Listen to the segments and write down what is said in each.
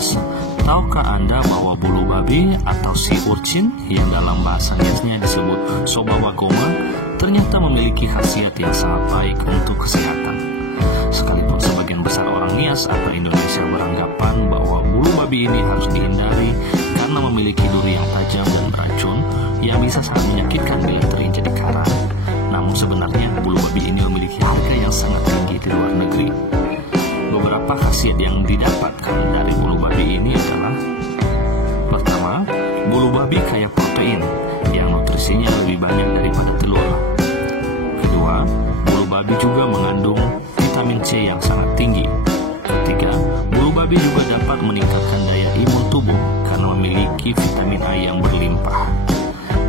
Gunias, tahukah Anda bahwa bulu babi atau sea urchin yang dalam bahasa Niasnya disebut Sobawakoma ternyata memiliki khasiat yang sangat baik untuk kesehatan. Sekalipun sebagian besar orang Nias atau Indonesia beranggapan bahwa bulu babi ini harus dihindari karena memiliki duri yang tajam dan beracun yang bisa sangat menyakitkan bila terinjak di karang. Namun sebenarnya bulu babi ini memiliki harga yang sangat tinggi di luar negeri. Beberapa khasiat yang didapatkan dari bulu babi ini adalah: pertama, bulu babi kaya protein yang nutrisinya lebih banyak daripada telur. Kedua, bulu babi juga mengandung vitamin C yang sangat tinggi. Ketiga, bulu babi juga dapat meningkatkan daya imun tubuh karena memiliki vitamin A yang berlimpah.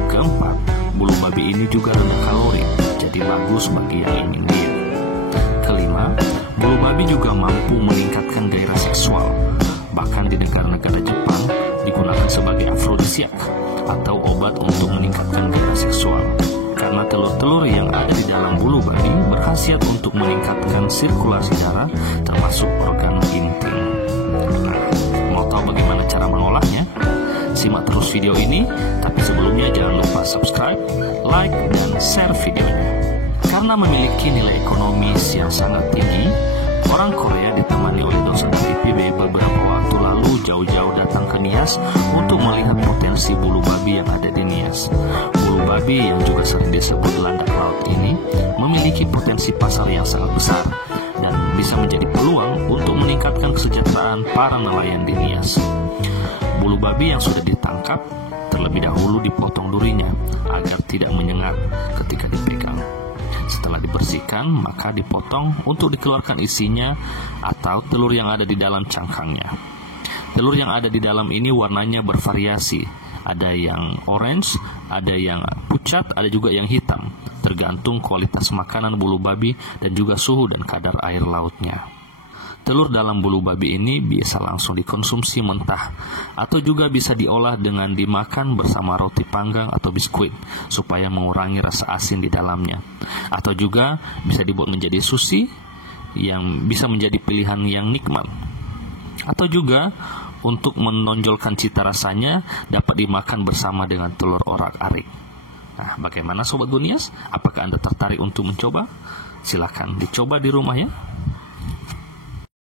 Keempat, bulu babi ini juga rendah kalori, jadi bagus bagi yang ingin diet. Kelima, bulu babi juga mampu meningkatkan gairah seksual. Bahkan di negara-negara Jepang digunakan sebagai afrodisiak atau obat untuk meningkatkan gairah seksual. Karena telur-telur yang ada di dalam bulu babi berkhasiat untuk meningkatkan sirkulasi darah termasuk organ intim. Nah, mau tahu bagaimana cara mengolahnya? Simak terus video ini, tapi sebelumnya jangan lupa subscribe, like, dan share videonya. Karena memiliki nilai ekonomis yang sangat tinggi, orang Korea ditemani oleh dosen IPB beberapa waktu lalu jauh-jauh datang ke Nias untuk melihat potensi bulu babi yang ada di Nias. Bulu babi yang juga sering disebut landak laut ini memiliki potensi pasar yang sangat besar dan bisa menjadi peluang untuk meningkatkan kesejahteraan para nelayan di Nias. Bulu babi yang sudah ditangkap terlebih dahulu dipotong durinya agar tidak menyengat ketika dipegang. Setelah dibersihkan, maka dipotong untuk dikeluarkan isinya atau telur yang ada di dalam cangkangnya. Telur yang ada di dalam ini warnanya bervariasi. Ada yang orange, ada yang pucat, ada juga yang hitam. Tergantung kualitas makanan bulu babi dan juga suhu dan kadar air lautnya. Telur dalam bulu babi ini bisa langsung dikonsumsi mentah atau juga bisa diolah dengan dimakan bersama roti panggang atau biskuit supaya mengurangi rasa asin di dalamnya. Atau juga bisa dibuat menjadi sushi yang bisa menjadi pilihan yang nikmat. Atau juga untuk menonjolkan cita rasanya dapat dimakan bersama dengan telur orak-arik. Nah, bagaimana Sobat Gunias? Apakah Anda tertarik untuk mencoba? Silakan dicoba di rumah ya.